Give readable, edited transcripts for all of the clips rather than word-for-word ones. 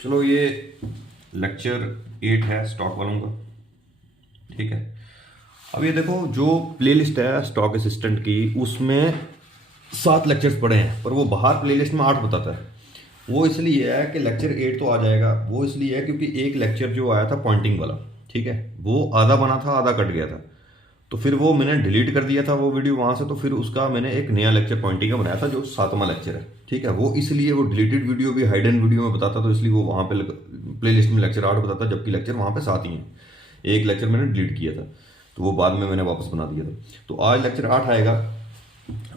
चलो ये लेक्चर 8 है स्टॉक वालों का। ठीक है, अब ये देखो जो प्लेलिस्ट है स्टॉक असिस्टेंट की, उसमें 7 लेक्चर्स पड़े हैं, पर वो बाहर प्लेलिस्ट में 8 बताता है। वो इसलिए है कि लेक्चर 8 तो आ जाएगा, वो इसलिए है क्योंकि एक लेक्चर जो आया था पॉइंटिंग वाला, ठीक है, वो आधा बना था आधा कट गया था, तो फिर वो मैंने डिलीट कर दिया था वो वीडियो वहाँ से। तो फिर उसका मैंने एक नया लेक्चर पॉइंटिंग का बनाया था जो 7वां लेक्चर है। ठीक है, वो इसलिए वो डिलीटेड वीडियो भी हाइडन वीडियो में बताता, तो इसलिए वो वहाँ पे प्ले लिस्ट में लेक्चर 8 बताता, जबकि लेक्चर वहाँ पे 7 ही हैं। एक लेक्चर मैंने डिलीट किया था तो वो बाद में मैंने वापस बना दिया था। तो आज लेक्चर 8 आएगा।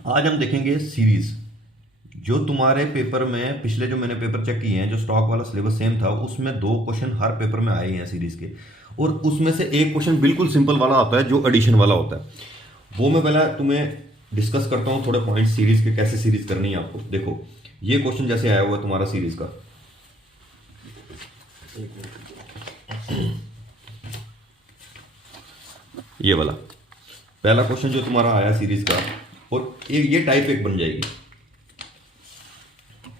आज हम देखेंगे सीरीज। जो तुम्हारे पेपर में पिछले जो मैंने पेपर चेक किए हैं, जो स्टॉक वाला सिलेबस सेम था, उसमें 2 क्वेश्चन हर पेपर में आए हैं सीरीज के, और उसमें से एक क्वेश्चन बिल्कुल सिंपल वाला आता है जो एडिशन वाला होता है। वो मैं पहले तुम्हें डिस्कस करता हूँ थोड़े पॉइंट सीरीज के, कैसे सीरीज करनी है आपको। देखो ये क्वेश्चन जैसे आया हुआ है तुम्हारा सीरीज का, ये वाला पहला क्वेश्चन जो तुम्हारा आया सीरीज का, और ये टाइप 1 बन जाएगी।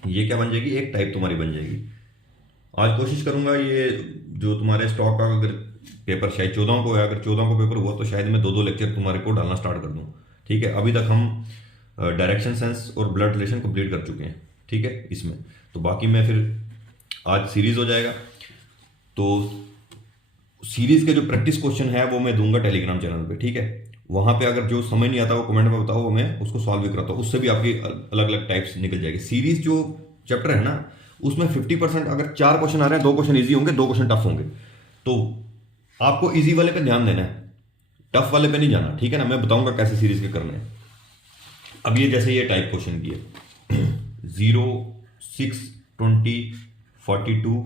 ये क्या बन जाएगी? एक टाइप तुम्हारी बन जाएगी। आज कोशिश करूंगा ये जो तुम्हारे स्टॉक का अगर पेपर शायद 14 को है, अगर 14 को पेपर हुआ तो शायद मैं 2-2 लेक्चर तुम्हारे को डालना स्टार्ट कर दूं। ठीक है, अभी तक हम डायरेक्शन सेंस और ब्लड रिलेशन कंप्लीट कर चुके हैं। ठीक है, इसमें तो बाकी मैं फिर आज सीरीज हो जाएगा। तो सीरीज के जो प्रैक्टिस क्वेश्चन है वो मैं दूंगा टेलीग्राम चैनल पे। ठीक है, वहां पे अगर जो समझ नहीं आता वो कमेंट में बताओ, मैं उसको सॉल्व भी कराता हूँ। उससे भी आपकी अलग अलग टाइप्स निकल जाएगी। सीरीज जो चैप्टर है ना, उसमें 50% अगर 4 क्वेश्चन आ रहे हैं, 2 क्वेश्चन ईजी होंगे, 2 क्वेश्चन टफ होंगे। तो आपको इजी वाले पे ध्यान देना है, टफ वाले पे नहीं जाना। ठीक है ना, मैं बताऊंगा कैसे सीरीज के करने हैं। अब ये जैसे ये टाइप क्वेश्चन की है 0, 6, 20, 42,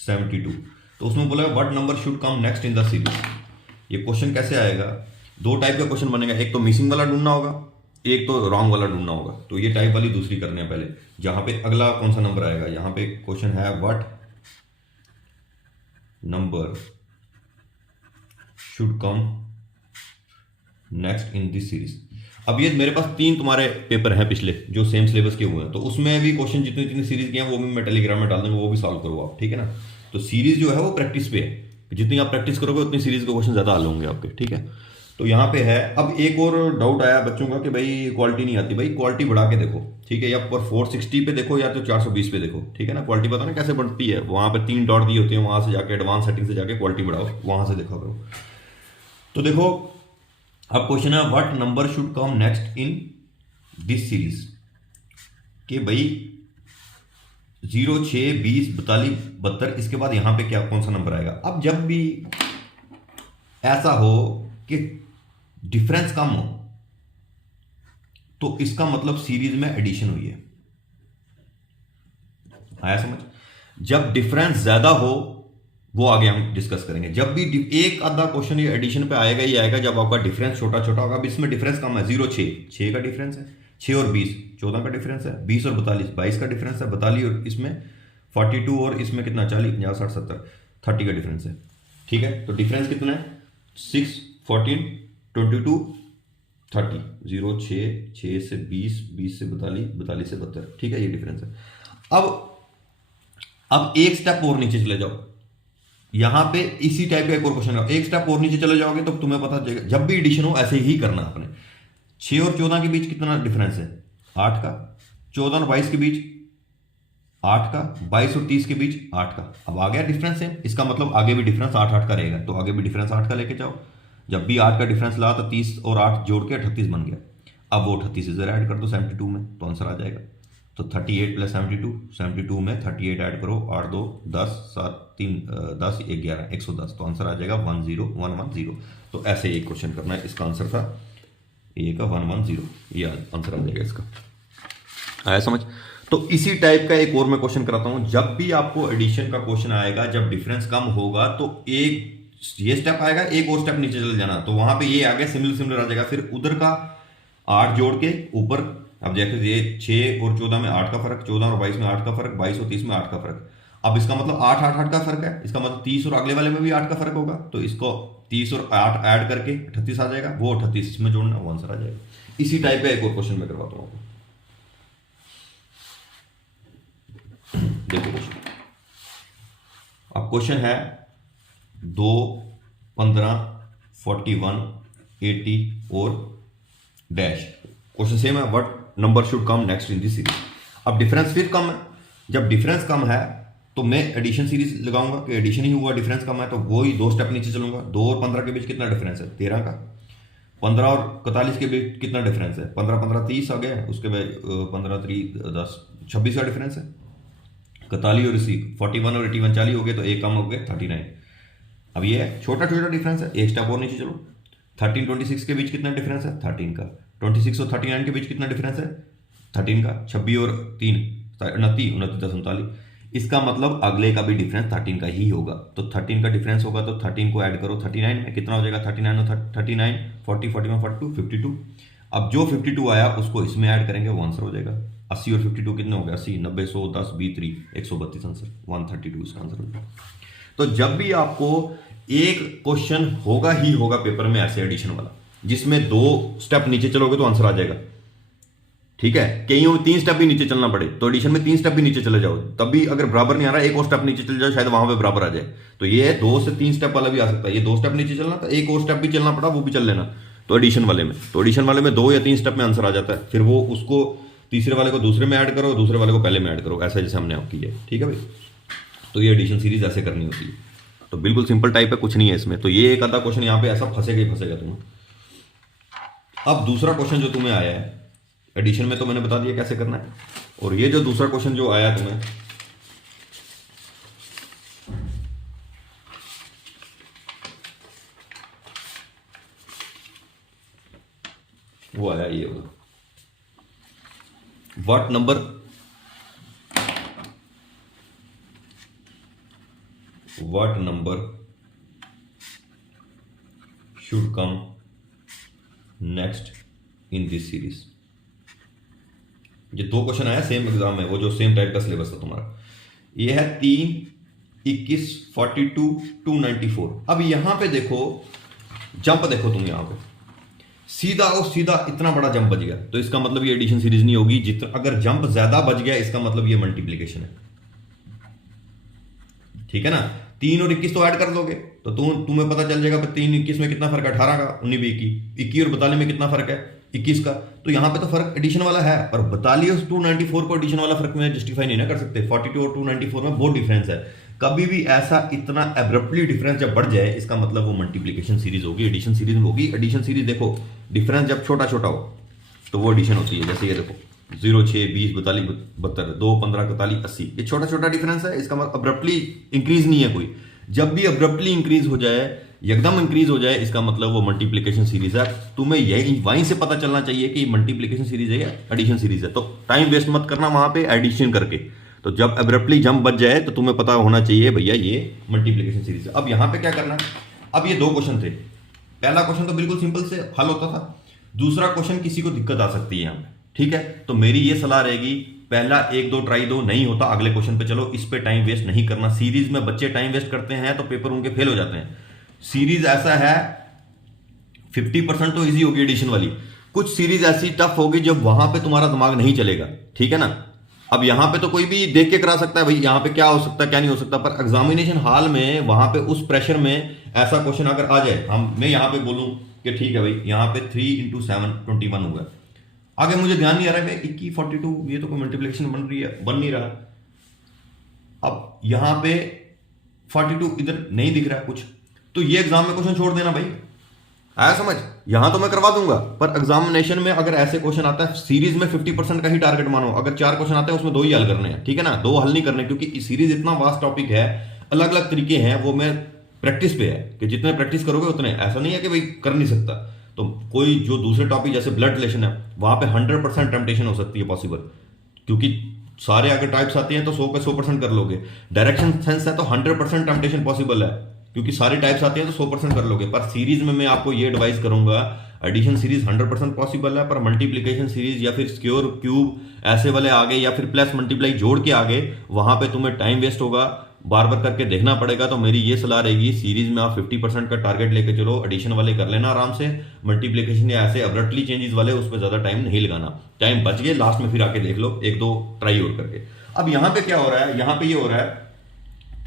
72, तो उसमें बोला what number should come next in the series. ये क्वेश्चन कैसे आएगा? 2 टाइप का क्वेश्चन बनेगा, एक तो मिसिंग वाला ढूंढना होगा, एक तो रॉन्ग वाला ढूंढना होगा। तो ये टाइप वाली दूसरी करनी है पहले, जहां पे अगला कौन सा नंबर आएगा। यहां पे क्वेश्चन है what number should come next in this series. अब ये मेरे पास 3 तुम्हारे पेपर हैं पिछले जो सेम सिलेबस के हुए हैं, तो उसमें भी क्वेश्चन जितनी जितनी सीरीज के हैं वो भी मैं टेलीग्राम में डाल दूंगा, वो भी सॉल्व करो आप। ठीक है ना, तो सीरीज जो है वो प्रैक्टिस पे है, जितनी आप प्रैक्टिस करोगे उतनी सीरीज के क्वेश्चन ज्यादा हल होंगे आपके। ठीक है, तो यहाँ पे है। अब एक और डाउट आया बच्चों का कि भाई क्वालिटी नहीं आती। भाई क्वालिटी बढ़ा के देखो। ठीक है, या पर 460 पे देखो या तो 420 पे देखो। ठीक है ना, क्वालिटी पता ना कैसे बढ़ती है। वहां पे 3 डॉट दिए होते हैं, वहां से जाके एडवांस सेटिंग से जाके क्वालिटी बढ़ाओ, वहां से देखा करो। तो देखो अब क्वेश्चन है what number should come next in this series, कि भाई 0, 6, 20, 42, 72, इसके बाद यहां पे क्या कौन सा नंबर आएगा। अब जब भी ऐसा हो कि डिफरेंस कम हो तो इसका मतलब सीरीज में एडिशन हुई है। आया समझ? जब डिफरेंस ज्यादा हो वो आगे हम डिस्कस करेंगे। जब भी एक आधा क्वेश्चन ये एडिशन पे आएगा ही आएगा जब आपका डिफरेंस छोटा छोटा होगा। अब इसमें डिफरेंस कम है, 0, 6 का डिफरेंस है, 6 और 20 14 का डिफरेंस है, 20 और 42 22 का डिफरेंस है, 42 और इसमें 42 और इसमें कितना 40, 50, 60, 70, 30 का डिफरेंस है। ठीक है, तो डिफरेंस कितना है 6, 14, 22, 30, 0, 6 से 20, 20 से 42, 42 से 72। ठीक है, ये डिफरेंस है। अब एक स्टेप और नीचे चले जाओ, यहां पे इसी टाइप का एक और क्वेश्चन है। एक स्टेप और नीचे चले जाओगे तो तुम्हें पता चलेगा, जब भी एडिशन हो ऐसे ही करना अपने। 6 और 14 के बीच कितना डिफरेंस है 8 का, 14 और 22 के बीच 8 का, 22 और 30 के बीच 8 का। अब आ गया डिफरेंस है, इसका मतलब आगे भी डिफरेंस 8 का रहेगा, तो आगे भी डिफरेंस 8 का लेके जाओ। जब भी 8 का डिफरेंस ला तो 30 और 8 जोड़ के 38 बन गया। अब वो 38 इधर ऐड कर दो 72 में, तो आंसर आ जाएगा। तो 38 प्लस 72, 72 में 38 ऐड करो, 8, 2, 10, 7, 3, 10, 11, 110, तो आंसर आ जाएगा 10110। तो ऐसे एक क्वेश्चन करना है, इसका आंसर था ए का 110, ये आंसर आ जाएगा इसका। आया समझ? तो इसी टाइप का एक और मैं क्वेश्चन कराता हूं। जब भी आपको एडिशन का क्वेश्चन आएगा, जब डिफरेंस कम होगा तो एक ये स्टेप आएगा, एक और स्टेप नीचे चले जाना, तो वहां पे ये आ गया सिमिलर आ जाएगा। फिर उधर का 8 जोड़ के ऊपर, अब जैसे ये 6 और 14 में 8 का फर्क, 14 और 22 में 8 का फर्क, 22 और 30 में 8 का फर्क। अब इसका मतलब 8, 8, 8 का फर्क है, इसका मतलब 30 और अगले वाले में भी 8 का फर्क होगा, तो इसको 30 और 8 ऐड करके 38 आ जाएगा, वो 38 इसमें जोड़ना, वो आंसर आ जाएगा। इसी टाइप का एक और क्वेश्चन मैं करवाता हूँ आपको। देखो क्वेश्चन, क्वेश्चन है 2, 15, 41, 80 और डैश। क्वेश्चन सेम है, what number should come next in this series. अब डिफरेंस फिर कम है, जब डिफरेंस कम है तो मैं एडिशन सीरीज लगाऊंगा कि एडिशन ही हुआ, डिफरेंस कम है तो वो ही 2 स्टेप नीचे चलूंगा। 2 और 15 के बीच कितना डिफरेंस है? 13 का। 15 और 41 के बीच कितना डिफरेंस है? 15 15 30 आ गया, उसके बाद 15 3 10 26 का डिफरेंस है। 41 और इसी 41 और 81 40 हो गए, तो एक कम हो गया 39। अब ये छोटा छोटा डिफरेंस है, एक स्टेप और नीचे चलो। 13 26 के बीच कितना डिफरेंस है? 13 का। 26 और 39 के बीच कितना डिफरेंस है? 13 का। 26 और 3 29, 29 10 39। इसका मतलब अगले का भी डिफरेंस 13 का ही होगा। तो 13 का डिफरेंस होगा तो 13 को ऐड करो 39 में, कितना हो जाएगा? 39 और 39 40 41 42 52। अब जो 52 आया उसको इसमें ऐड करेंगे, वो आंसर हो जाएगा। 80 और 52 कितने हो गए? 80 90 100 10 20 3 132 आंसर 132 इसका आंसर हो जाएगा। तो जब भी आपको एक क्वेश्चन होगा ही होगा पेपर में ऐसे एडिशन वाला जिसमें 2 स्टेप नीचे चलोगे तो आंसर आ जाएगा, ठीक है। कईयों में 3 स्टेप भी नीचे चलना पड़े तो एडिशन में 3 स्टेप भी नीचे चले जाओ, तब भी अगर बराबर नहीं आ रहा, एक और स्टेप नीचे चले जाओ, शायद वहां पे बराबर आ जाए। तो ये 2 से 3 स्टेप वाला भी आ सकता है। ये 2 स्टेप नीचे चलना था, एक और स्टेप भी चलना पड़ा, वो भी चल लेना। तो एडिशन वाले में 2 या 3 स्टेप में आंसर आ जाता है। फिर वो उसको तीसरे वाले को दूसरे में ऐड करो, दूसरे वाले को पहले में ऐड करो, ऐसा जैसे हमने आपकी है, ठीक है भाई। तो ये एडिशन सीरीज ऐसे करनी होती है। तो बिल्कुल सिंपल टाइप है, कुछ नहीं है इसमें। तो ये एक आधा क्वेश्चन यहाँ पे ऐसा फंसेगा ही फंसेगा तुम्हें। अब दूसरा क्वेश्चन जो तुम्हें आया है एडिशन में, तो मैंने बता दिया कैसे करना है। और ये जो दूसरा क्वेश्चन जो आया तुम्हें, वो आया ये होगा, what number should come next in this series. ये 2 क्वेश्चन आया सेम एग्जाम में, वो जो सेम टाइप का सिलेबस था तुम्हारा। ये है 3 21 42 294। अब यहां पे देखो जंप, देखो तुम यहां पे सीधा और सीधा इतना बड़ा जंप बच गया, तो इसका मतलब ये एडिशन सीरीज नहीं होगी। जितना अगर जंप ज्यादा बच गया इसका मतलब ये मल्टीप्लीकेशन है, ठीक है ना। 3 और 21 तो ऐड कर दोगे तो तुम्हें पता चल जाएगा 3 21 में कितना फर्क है? 18 का। 19 21 और 42 में कितना फर्क है? 21 का। तो यहां पे तो फर्क एडिशन वाला है, और 42 और 294 को एडिशन वाला फर्क में जस्टिफाई नहीं ना कर सकते। 42 और 294 में बहुत डिफरेंस है। कभी भी ऐसा इतना एब्रप्टली डिफरेंस जब बढ़ जाए इसका मतलब वो मल्टीप्लीकेशन सीरीज होगी, एडिशन सीरीज में होगी। एडिशन सीरीज देखो डिफरेंस जब छोटा छोटा हो तो वो एडिशन होती है। जैसे ये देखो 0 6 20 42 72 2 15 41 80, ये छोटा छोटा डिफरेंस है, इसका मतलब अब्रप्टली इंक्रीज नहीं है कोई। जब भी अब्रप्टली इंक्रीज हो जाए, एकदम इंक्रीज हो जाए, इसका मतलब वो मल्टीप्लीकेशन सीरीज है। तुम्हें यही वहीं से पता चलना चाहिए कि मल्टीप्लीकेशन सीरीज है या एडिशन सीरीज है। तो टाइम वेस्ट मत करना वहां पे एडिशन करके। तो जब अब्रप्टली जंप बच जाए तो तुम्हें पता होना चाहिए भैया ये मल्टीप्लीकेशन सीरीज है। अब यहां पे क्या करना है? अब ये 2 क्वेश्चन थे। पहला क्वेश्चन तो बिल्कुल सिंपल से हल होता था, दूसरा क्वेश्चन किसी को दिक्कत आ सकती है यहाँ पे, ठीक है। तो मेरी ये सलाह रहेगी, पहला 1 2 ट्राई दो, नहीं होता अगले क्वेश्चन पे चलो। इस पे टाइम वेस्ट नहीं करना। सीरीज में बच्चे टाइम वेस्ट करते हैं तो पेपर उनके फेल हो जाते हैं। सीरीज ऐसा है 50% तो इजी होगी एडिशन वाली, कुछ सीरीज ऐसी टफ होगी जब वहां पे तुम्हारा दिमाग नहीं चलेगा, ठीक है ना। अब यहां पे तो कोई भी देख के करा सकता है भाई यहाँ पे क्या हो सकता है क्या नहीं हो सकता, पर एग्जामिनेशन हॉल में वहां पे उस प्रेशर में ऐसा क्वेश्चन अगर आ जाए, मैं यहां पे बोलूं कि ठीक है भाई यहाँ पे 3 × 7 21 हुआ, आगे मुझे ध्यान नहीं आ रहा है 21 42 ये तो कोई मल्टीप्लिकेशन बन नहीं रहा। अब यहां पे 42 इधर नहीं दिख रहा है कुछ, तो ये एग्जाम में क्वेश्चन छोड़ देना भाई, आया समझ। यहां तो मैं करवा दूंगा, पर एग्जामिनेशन में अगर ऐसे क्वेश्चन आता है, सीरीज में 50% का ही टारगेट मानो। अगर 4 क्वेश्चन आते हैं उसमें 2 ही हल करने हैं, ठीक है ना, 2 हल नहीं करने, क्योंकि सीरीज इतना वास्ट टॉपिक है, अलग अलग तरीके हैं। वो मैं प्रैक्टिस पे है कि जितने प्रैक्टिस करोगे उतने, ऐसा नहीं है कि भाई कर नहीं सकता। तो कोई जो दूसरे टॉपिक जैसे ब्लड रिलेशन है वहां पे 100% टेम्पटेशन हो सकती है पॉसिबल, क्योंकि सारे अगर टाइप्स आती हैं तो 100 पे 100% कर लोगे। डायरेक्शन सेंस है तो 100% टेम्पटेशन पॉसिबल है, क्योंकि सारी टाइप्स आती हैं तो 100% कर लोगे। पर सीरीज में मैं आपको ये एडवाइस करूंगा, एडिशन सीरीज 100% पॉसिबल है, पर मल्टीप्लीकेशन सीरीज या फिर स्क्योर क्यूब ऐसे वाले आगे, या फिर प्लस मल्टीप्लाई जोड़ के आगे, वहां पे तुम्हें टाइम वेस्ट होगा, बार बार करके देखना पड़ेगा। तो मेरी ये सलाह रहेगी, सीरीज में आप 50% का टारगेट लेके चलो, एडिशन वाले कर लेना आराम से। मल्टीप्लीकेशन या ऐसे अब्रप्टली चेंजेस वाले उस पर ज्यादा टाइम नहीं लगाना, टाइम बच गए लास्ट में फिर आके देख लो 1 2 ट्राई और करके। अब यहां पे क्या हो रहा है, यहां पे ये हो रहा है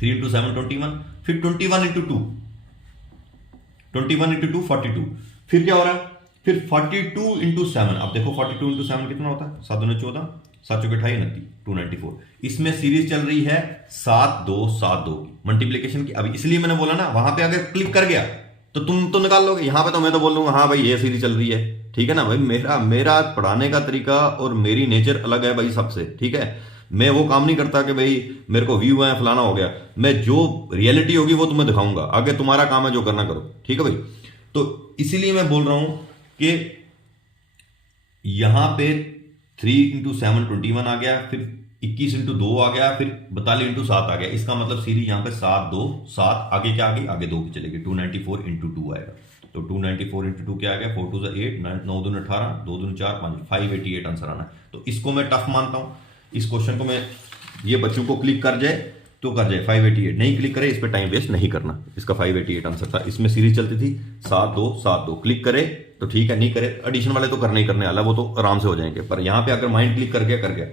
3 इंटू 7 21, फिर 21 इंटू 2, 21 इंटू 2 42, फिर क्या हो रहा है, फिर 42 इंटू 7। अब देखो 42 इंटू 7 कितना होता है, 7 दूनी 14, 7 चौके 28 29, 294। इसमें सीरीज चल रही है 7 2 7 2 की मल्टीप्लीकेशन की। अब इसलिए मैंने बोला ना, वहां पे अगर क्लिक कर गया तो तुम तो निकाल लोगे, यहां पे तो मैं तो बोल लूंगा हाँ भाई ये सीरीज चल रही है, ठीक है ना भाई। मेरा पढ़ाने का तरीका और मेरी नेचर अलग है भाई सबसे, ठीक है। मैं वो काम नहीं करता कि भाई मेरे को व्यू है फलाना हो गया, मैं जो रियलिटी होगी वो तुम्हें दिखाऊंगा, आगे तुम्हारा काम है जो करना करो, ठीक है भाई। तो इसीलिए मैं बोल रहा हूं कि यहां पे 3 इंटू 7 21 आ गया, फिर 21 इंटू 2 आ गया, फिर 42 इंटू 7 आ गया। इसका मतलब सीरीज यहां पे 7 2 7, आगे क्या आ गई, आगे 2 की चलेगी, 294 इंटू 2 आएगा। तो 294 इंटू 2 क्या आ गया, 4 2 8, 9 2 18, 2 2 4 5, 588 आंसर आना है। तो इसको मैं टफ मानता हूं, इस क्वेश्चन को मैं, ये बच्चों को क्लिक कर जाए तो कर जाए, 588 नहीं क्लिक करे इस पर टाइम वेस्ट नहीं करना। इसका 588 आंसर था, इसमें सीरीज चलती थी 7 2 7 2, क्लिक करे तो ठीक है, नहीं करे एडिशन वाले तो करने ही करने वाला, वो तो आराम से हो जाएंगे। पर यहाँ पे अगर माइंड क्लिक कर गया कर गया।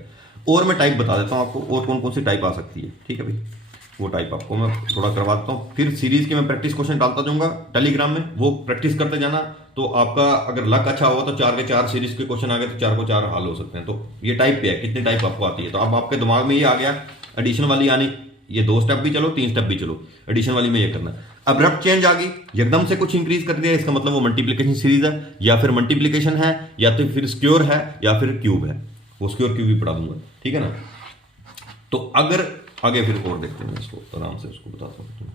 और मैं टाइप बता देता हूँ आपको, और कौन कौन सी टाइप आ सकती है, ठीक है भाई। वो टाइप आपको मैं थोड़ा करवाता हूँ, फिर सीरीज के मैं प्रैक्टिस क्वेश्चन डालता जाऊंगा टेलीग्राम में, वो प्रैक्टिस करते जाना। तो आपका अगर लक अच्छा हुआ तो 4 के 4 सीरीज के क्वेश्चन आ गए तो 4 को 4 हल हो सकते हैं। तो ये टाइप पे है, कितनी टाइप आपको आती है। तो अब आपके दिमाग में ये आ गया, एडिशन वाली आनी, ये 2 स्टेप भी चलो 3 स्टेप भी चलो, एडिशन वाली में ये करना। अब्रप्ट चेंज आ गई, एकदम से कुछ इंक्रीज कर दिया, इसका मतलब वो मल्टीप्लीकेशन सीरीज है, या फिर मल्टीप्लीकेशन है, या तो फिर स्क्योर है, या फिर क्यूब है। वो स्क्योर क्यूब भी पढ़ा दूंगा, ठीक है ना। तो अगर आगे फिर और देखते हैं इसको, आराम से उसको बताता हूं।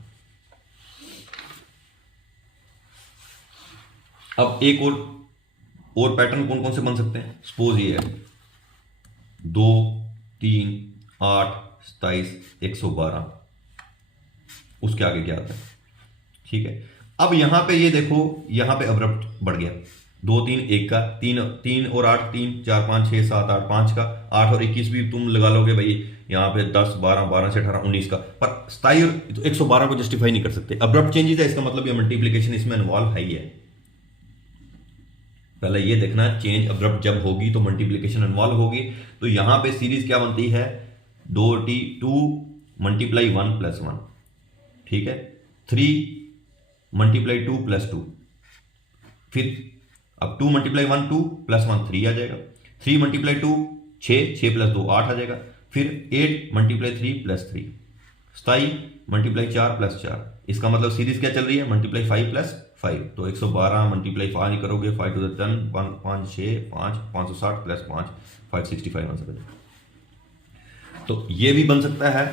अब एक और पैटर्न कौन कौन से बन सकते हैं, सपोज ये है 2 3 8 27 112, उसके आगे क्या आता है, ठीक है। अब यहां पे ये देखो, यहां पे अब्रप्ट बढ़ गया, 2 3 1 का, 3 और 8 3 4 5 6 7 8 5 का, 8 और 21 भी तुम लगा लोगे भाई, यहाँ पे 10 12 12 से 18 19 का। पर 27 और 112 को जस्टिफाई नहीं कर सकते, अब्रप्ट चेंजेस है, इसका मतलब ये मल्टीप्लीकेशन इसमें इन्वॉल्व है ही है। पहले ये देखना, चेंज अब्रप्ट जब होगी तो मल्टीप्लीकेशन इन्वॉल्व होगी। तो यहां पे सीरीज क्या बनती है, 2 मल्टीप्लाई 1 प्लस 1, ठीक है, 3 मल्टीप्लाई 2 प्लस 2, फिर अब 2 मल्टीप्लाई 1 2 प्लस 1 3 आ जाएगा, 3 मल्टीप्लाई 2 6 प्लस 2 8 आ जाएगा, फिर 8 मल्टीप्लाई 3 प्लस 3, 27 मल्टीप्लाई 4 प्लस 4। इसका मतलब सीरीज क्या चल रही है, मल्टीप्लाई 5 प्लस 5। तो 112 मल्टीप्लाई 5 करोगे, 5 टू द 10 1 5 6 5 560 प्लस 5 565 आंसर है। तो ये भी बन सकता है।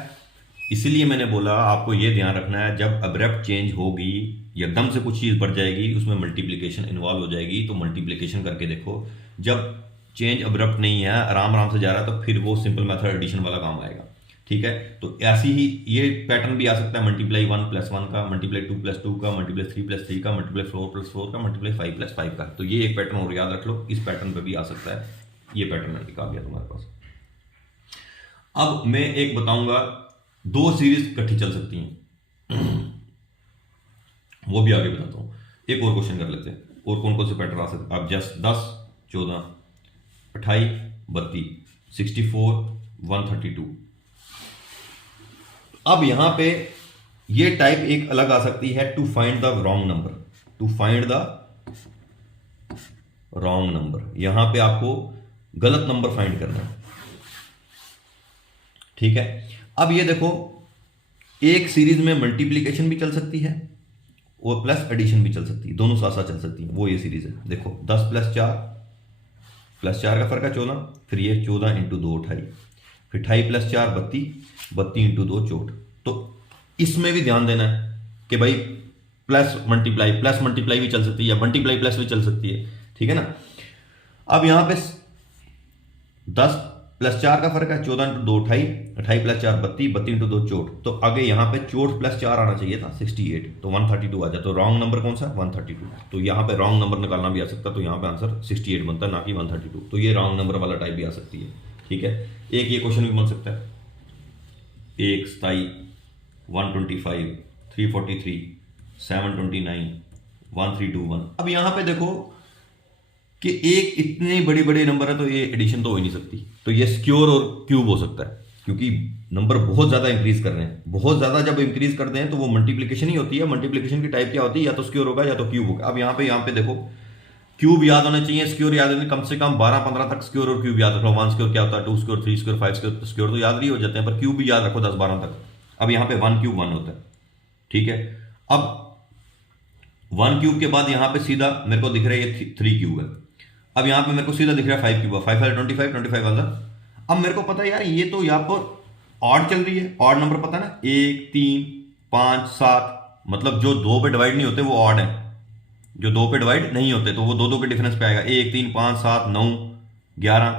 इसीलिए मैंने बोला आपको ये ध्यान रखना है, जब अब्रप्ट चेंज होगी, एकदम से कुछ चीज बढ़ जाएगी, उसमें मल्टीप्लीकेशन इन्वॉल्व हो जाएगी, तो मल्टीप्लीकेशन करके देखो। जब चेंज अब्रप्ट नहीं है, आराम आराम से जा रहा है, तो फिर वो सिंपल मेथड एडिशन वाला काम आएगा, ठीक है। तो ऐसी ही ये पैटर्न भी आ सकता है, मल्टीप्लाई 1 प्लस 1 का, मल्टीप्लाई 2 प्लस 2 का, मल्टीप्लाई 3 प्लस 3 का, मल्टीप्लाई 4 प्लस 4 का, मल्टीप्लाई 5 प्लस 5 का। तो ये एक पैटर्न और याद रख लो, इस पैटर्न पे भी आ सकता है। ये पैटर्न मैंने निकाल दिया तुम्हारे पास। अब मैं एक बताऊंगा, 2 सीरीज इकट्ठी चल सकती हैं, वो भी आगे बताता हूं। एक और क्वेश्चन कर लेते हैं, और कौन कौन से पैटर्न आ सकते हैं। अब जस्ट 10 14 28 32 64 132। अब यहां पे ये टाइप एक अलग आ सकती है, to find the wrong number, to find the wrong number. यहां पे आपको गलत नंबर फाइंड करना है, ठीक है। अब ये देखो, एक सीरीज में मल्टीप्लीकेशन भी चल सकती है और प्लस एडिशन भी चल सकती है, दोनों साथ साथ चल सकती है। वो ये सीरीज है, देखो 10 प्लस 4 का फर्क है 14, फिर ये 14 इंटू 2 28, फिर 28 प्लस 4 32, 32 इंटू 2 64। तो इसमें भी ध्यान देना है कि भाई प्लस मल्टीप्लाई भी चल सकती है, या मल्टीप्लाई प्लस भी चल सकती है, ठीक है ना। अब यहां पे 10 प्लस 4 का फर्क है, 14 इंटू 2 28, 28 प्लस 4 32, 32 इंटू 2 64। तो आगे यहाँ पे 64 प्लस 4 आना चाहिए था 68, तो 132 आ जाए। तो रॉन्ग नंबर कौन सा, 132। तो यहाँ पे रॉन्ग नंबर निकालना भी आ सकता, तो यहाँ पे आंसर 68 बनता है, ना कि 132। तो ये रॉन्ग नंबर वाला टाइप भी आ सकती है, ठीक है। एक ये क्वेश्चन भी बन सकता है, 1 27 125 343 729 1321। अब यहाँ पे देखो कि एक इतने बड़े बड़े नंबर है, तो ये एडिशन तो हो ही नहीं सकती, तो ये स्क्योर और क्यूब हो सकता है। क्योंकि नंबर बहुत ज़्यादा इंक्रीज कर रहे हैं। बहुत ज़्यादा जब इंक्रीज करते हैं तो वो मल्टीप्लिकेशन ही होती है। मल्टीप्लिकेशन की टाइप क्या होती है, या तो स्क्वायर होगा या तो क्यूब होगा। अब यहाँ पे देखो क्यूब याद होना चाहिए, स्क्वायर याद होने कम से कम 12-15 तक स्क्वायर और क्यूब याद रखो। 1 स्क्वायर क्या होता है, 2 स्क्वायर, 3 स्क्वायर, 5 स्क्वायर, स्क्वायर तो याद नहीं हो जाते हैं, पर क्यूब भी याद रखो 10-12 तक। अब यहाँ पे 1 क्यूब 1 होता है, ठीक है। अब 1 क्यूब के बाद यहाँ पे सीधा मेरे को दिख रहा है ये 3 क्यूब है। अब यहाँ पे मेरे को सीधा दिख रहा है 5 क्यूब है, 5 है 25, 25 वाला। अब मेरे को पता है यार ये तो यहाँ पर ऑड चल रही है, ऑड नंबर पता है ना, 1, 3, 5, 7, मतलब जो 2 पे डिवाइड नहीं होते वो ऑड है, जो 2 पे डिवाइड नहीं होते तो वो 2-2 के डिफरेंस पे आएगा। 1, 3, 5, 7, 9, 11।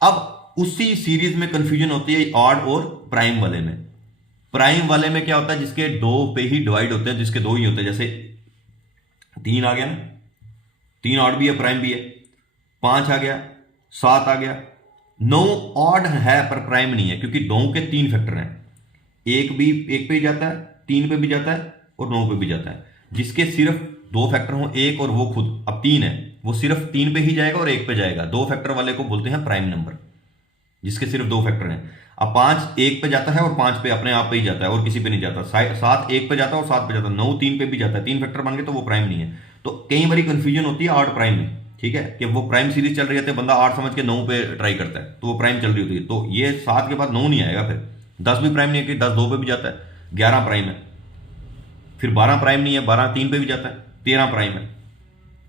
अब उसी सीरीज में कंफ्यूजन होती है ऑड और प्राइम वाले में। प्राइम वाले में क्या होता है, जिसके 2 पे ही डिवाइड होते हैं, जिसके 2 ही होते हैं। जैसे 3 आ गया ना, 3 ऑड भी है प्राइम भी है, 5 आ गया, 7 आ गया, 9 ऑड है पर प्राइम नहीं है, क्योंकि 9 के 3 फैक्टर हैं। एक पे ही जाता है, 3 पे भी जाता है और 9 पे भी जाता है। जिसके सिर्फ 2 फैक्टर हो, एक और वो खुद, अब 3 है, वो सिर्फ 3 पे ही जाएगा और 1 पे जाएगा। 2 फैक्टर वाले को बोलते हैं प्राइम नंबर, जिसके सिर्फ 2 फैक्टर हैं। अब 5 1 पे जाता है और 5 पे अपने आप पे ही जाता है और किसी पे नहीं जाता। 7 1 पे जाता है और 7 पे जाता है। 9 3 पे भी जाता है, 3 फैक्टर बन गए तो वो प्राइम नहीं है। तो कई बार कंफ्यूजन होती है ऑड प्राइम में, ठीक है, कि वो प्राइम सीरीज चल रही है, बंदा 8 समझ के 9 पे ट्राई करता है तो वो प्राइम चल रही होती है। तो ये 7 के बाद 9 नहीं आएगा, फिर 10 भी प्राइम नहीं है कि 10 2 पे भी जाता है, 11 प्राइम है, फिर 12 प्राइम नहीं है, 12 3 पे भी जाता है, 13 प्राइम है।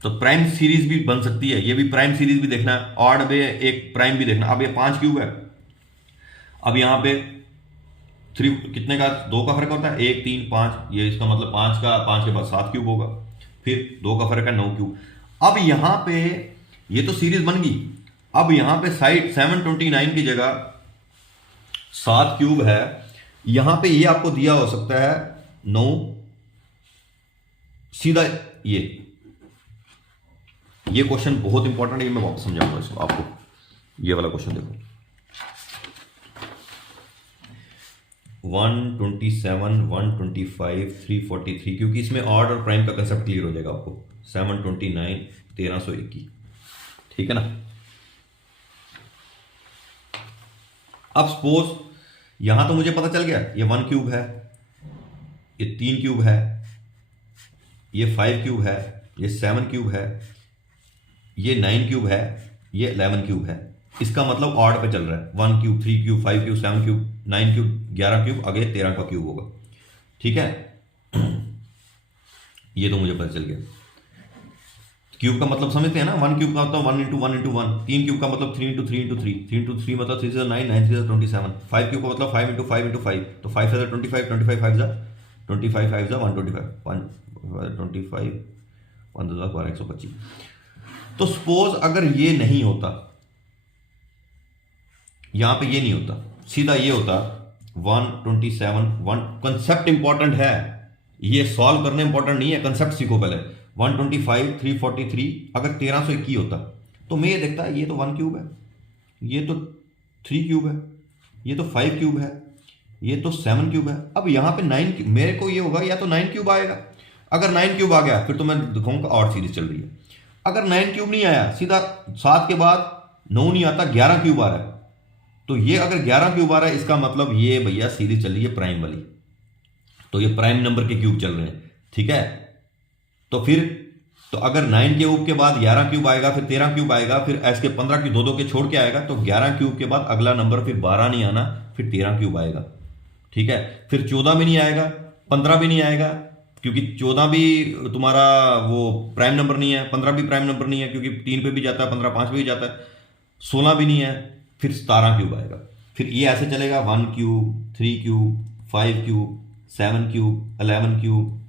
तो प्राइम सीरीज भी बन सकती है, ये भी प्राइम सीरीज भी देखना है, ऑड में एक प्राइम भी देखना। अब ये 5 क्यूब है, अब यहां पे 3 कितने का, 2 का फर्क होता है, 1 3 5, ये इसका मतलब 5 के बाद 7 क्यूब होगा, फिर 2 का फर्क है 9 क्यूब। अब यहां पे ये तो सीरीज बन गई। अब यहां पे साइड 729 की जगह 7 क्यूब है, यहां पे ये आपको दिया हो सकता है 9, सीधा ये क्वेश्चन बहुत इंपॉर्टेंट है, ये मैं वापस समझाऊंगा इसको आपको। ये वाला क्वेश्चन देखो, 127, 125, 343, क्योंकि इसमें ऑड और प्राइम का कंसेप्ट क्लियर हो जाएगा आपको। 729, 1321, ठीक है ना। अब सपोज यहां तो मुझे पता चल गया ये 1 क्यूब है, ये 3 क्यूब है, ये 5 क्यूब है, ये 7 क्यूब है, ये 9 क्यूब है, ये 11 क्यूब है। इसका मतलब ऑड पे चल रहा है, 1 cube, 3 cube, 5 cube, 7 cube, 9 cube, 11 cube, आगे 13 का क्यूब होगा, ठीक है। ये तो मुझे पता चल गया। क्यूब का मतलब समझते हैं ना, 1 क्यूब का मतलब 1 इंटू 1 इंटू 1, 3 क्यूब का मतलब 3 इंटू 3 इंटू 3, 3 इंटू 3 मतलब 3 से 9, 9 से 27, 5 क्यूब का मतलब 5 इंटू 5 इंटू 5, तो 5 से 25, 25 5 जा 25, 5 जा 125, 125, 125। तो सपोज अगर ये नहीं होता, यहां पे ये नहीं होता, सीधा ये होता 127, 1 कंसेप्ट इंपॉर्टेंट है, ये सॉल्व करने इंपॉर्टेंट नहीं है, कंसेप्ट सीखो पहले। 125, 343, अगर 1321 होता तो मैं ये देखता ये तो 1 क्यूब है, ये तो 3 क्यूब है, ये तो 5 क्यूब है, ये तो 7 क्यूब है। अब यहां पे 9, मेरे को ये होगा या तो 9 क्यूब आएगा। अगर 9 क्यूब आ गया फिर तो मैं दिखाऊंगा ऑड सीरीज चल रही है। अगर 9 क्यूब नहीं आया, सीधा 7 के बाद 9 नहीं आता, 11 क्यूब आ रहा है, तो ये अगर 11 क्यूब आ रहा है इसका मतलब ये भैया सीरीज चल रही है प्राइम वाली, तो ये प्राइम नंबर के क्यूब चल रहे हैं, ठीक है। तो फिर तो अगर 9 क्यूब के बाद 11 क्यूब आएगा, फिर 13 क्यूब आएगा, फिर ऐसे 15 क्यूब 2-2 के छोड़ के आएगा, तो 11 क्यूब के बाद अगला नंबर फिर 12 नहीं आना, फिर 13 क्यूब आएगा, ठीक है। फिर 14 भी नहीं आएगा, 15 भी नहीं आएगा, क्योंकि 14 भी तुम्हारा वो प्राइम नंबर नहीं है, 15 भी प्राइम नंबर नहीं है क्योंकि 3 पे भी जाता है, 15 5 पे भी जाता है, 16 भी नहीं है, फिर 17 क्यूब आएगा। फिर ये ऐसे चलेगा 1 cube, 3 cube, 5 cube, 7 cube, 11 cube,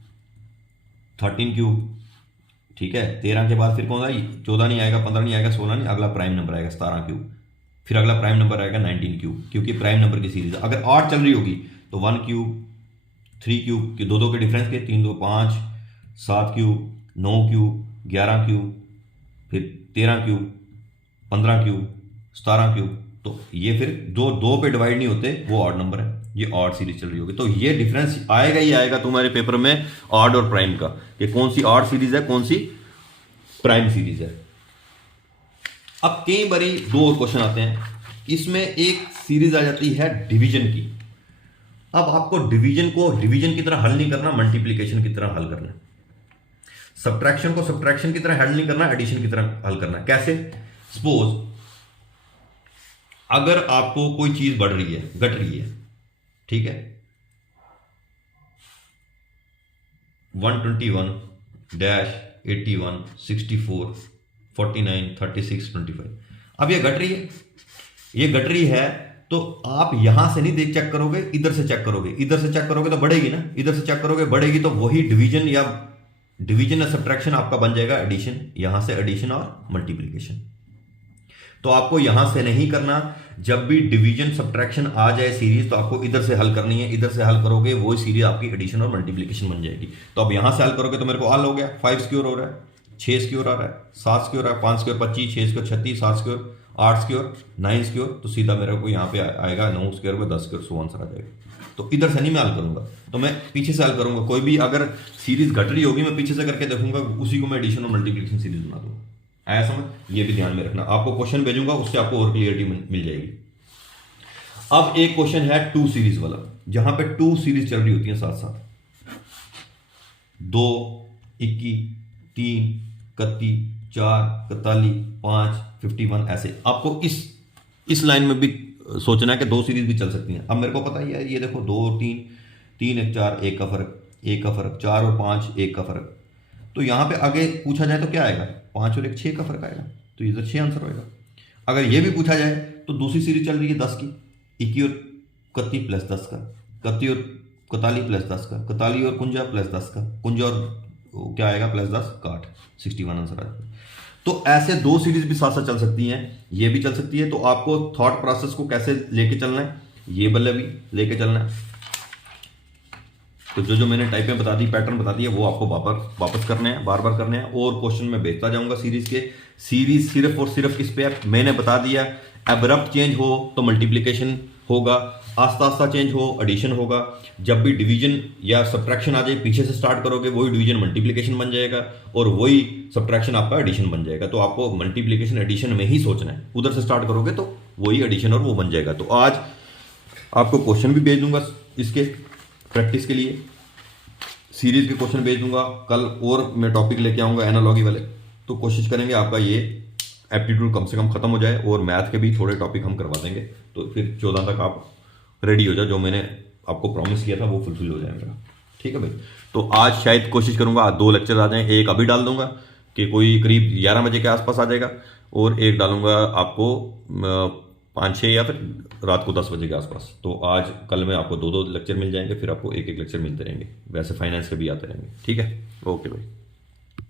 13 cube, ठीक है। 13 के बाद फिर कौन सा, 14 नहीं आएगा, 15 नहीं आएगा, 16 नहीं, अगला प्राइम नंबर आएगा 17 क्यूब, फिर अगला प्राइम नंबर आएगा 19 क्यूब, क्योंकि प्राइम नंबर की सीरीज अगर ऑड चल रही होगी तो 1 क्यूब, 3 क्यूब के 2-2 के डिफरेंस के 3 2 5, 7 क्यूब, 9 क्यूब, 11 क्यूब, फिर 13 क्यूब, 15 क्यूब, 17 क्यूब। तो ये फिर जो 2 पे डिवाइड नहीं होते वो ऑड नंबर है, ये ऑड सीरीज चल रही होगी। तो ये डिफरेंस आएगा ही आएगा तुम्हारे पेपर में ऑड और प्राइम का, कि कौन सी ऑड सीरीज है, कौन सी प्राइम सीरीज है। अब कई बारी 2 और क्वेश्चन आते हैं, इसमें एक सीरीज आ जाती है डिवीजन की। अब आपको डिवीजन को डिवीजन की तरह हल नहीं करना, मल्टीप्लिकेशन की तरह हल करना है। सब्ट्रैक्शन को सब्ट्रैक्शन की तरह हल नहीं करना, एडिशन की तरह हल करना है। कैसे? सपोज अगर आपको कोई चीज बढ़ रही है, घट रही है, ठीक है, 121 डैश 81 64 49 36 25। अब ये घट रही है, ये घट रही है, तो आप यहां से नहीं देख चेक करोगे, इधर से चेक करोगे। इधर से चेक करोगे तो बढ़ेगी ना, इधर से चेक करोगे बढ़ेगी, तो वही डिवीजन या सब्ट्रैक्शन आपका बन जाएगा एडिशन। यहां से एडिशन और मल्टीप्लिकेशन। तो आपको यहां से नहीं करना। जब भी डिवीजन सब्ट्रैक्शन आ जाए सीरीज, तो आपको इधर से हल करनी है। इधर से हल करोगे वो सीरीज आपकी एडिशन और मल्टीप्लिकेशन बन जाएगी। तो अब यहां से हल करोगे तो मेरे को हल हो गया, 5 स्क्वायर हो रहा है, 6 स्क्वायर आ रहा है, 7 स्क्वायर आ रहा है, 5 square 25, 6 square 36, 7 square 8 square 9 square, तो सीधा मेरे को यहाँ पे आएगा 9 स्क्वायर में 10 स्क्वायर, सो आंसर आ जाएगा। तो इधर से नहीं मैं हल करूंगा, तो मैं पीछे से हल करूंगा। कोई भी अगर सीरीज घट रही होगी, मैं पीछे से करके देखूंगा, उसी को मैं एडिशन और मल्टीप्लिकेशन सीरीज बना दूंगा। आया समझ? ये भी ध्यान में रखना। आपको क्वेश्चन भेजूंगा, उससे आपको और क्लियरिटी मिल जाएगी। अब एक क्वेश्चन है 2 सीरीज वाला, जहां पे 2 सीरीज चल रही होती है साथ साथ, 2 21 3 31 4 41 5 51, ऐसे आपको इस लाइन में भी सोचना है कि 2 सीरीज भी चल सकती हैं। अब मेरे को पता ही है, ये देखो 2 और 3 3 1 4 1 का फर्क, 1 का फर्क, 4 और 5 1 का फर्क। तो यहां पे आगे पूछा जाए तो क्या आएगा? 5 और 1 6 का फर्क आएगा, तो इधर 6 आंसर होएगा। अगर ये भी पूछा जाए तो दूसरी सीरीज चल रही है 10 की, 21 और 31 प्लस 10 का, 31 और 41 प्लस 10 का, 41 और 51 प्लस 10 का, 51 और क्या आएगा प्लस 10 का 8, 61 आंसर आएगा। तो ऐसे 2 सीरीज भी साथ साथ चल सकती हैं, ये भी चल सकती है। तो आपको थॉट प्रोसेस को कैसे लेके चलना है, ये बल्ले भी लेके चलना है। तो जो मैंने टाइपें बता दी, पैटर्न बता दिए, वो आपको वापस करने हैं, बार बार करने हैं। और क्वेश्चन में भेजता जाऊंगा सीरीज के। सीरीज सिर्फ और सिर्फ किस पे है, मैंने बता दिया। एब्रप्ट चेंज हो तो मल्टीप्लिकेशन होगा, आस्ता आस्ता चेंज हो एडिशन होगा। जब भी डिवीजन या सब्ट्रैक्शन आ जाए, पीछे से स्टार्ट करोगे, वही डिवीजन मल्टीप्लिकेशन बन जाएगा और वही सब्ट्रैक्शन आपका एडिशन बन जाएगा। तो आपको मल्टीप्लिकेशन एडिशन में ही सोचना है। उधर से स्टार्ट करोगे तो वही एडिशन और वो बन जाएगा। तो आज आपको क्वेश्चन भी भेज दूंगा इसके प्रैक्टिस के लिए, सीरीज के क्वेश्चन भेज दूंगा। कल और मैं टॉपिक लेके आऊंगा एनालॉजी वाले। तो कोशिश करेंगे आपका ये एप्टीट्यूड कम से कम खत्म हो जाए, और मैथ के भी थोड़े टॉपिक हम करवा देंगे। तो फिर 14 तक आप रेडी हो जाओ, जो मैंने आपको प्रॉमिस किया था वो फुलफिल हो जाए मेरा। ठीक है भाई। तो आज शायद कोशिश करूंगा 2 लेक्चर आ जाएं। एक अभी डाल दूंगा कि कोई करीब 11 बजे के आसपास आ जाएगा, और एक डालूंगा आपको 5-6 या फिर रात को 10 बजे के आसपास। तो आज कल में आपको 2-2 लेक्चर मिल जाएंगे, फिर आपको एक लेक्चर मिलते रहेंगे। वैसे फाइनेंस के भी आते रहेंगे। ठीक है, ओके भाई।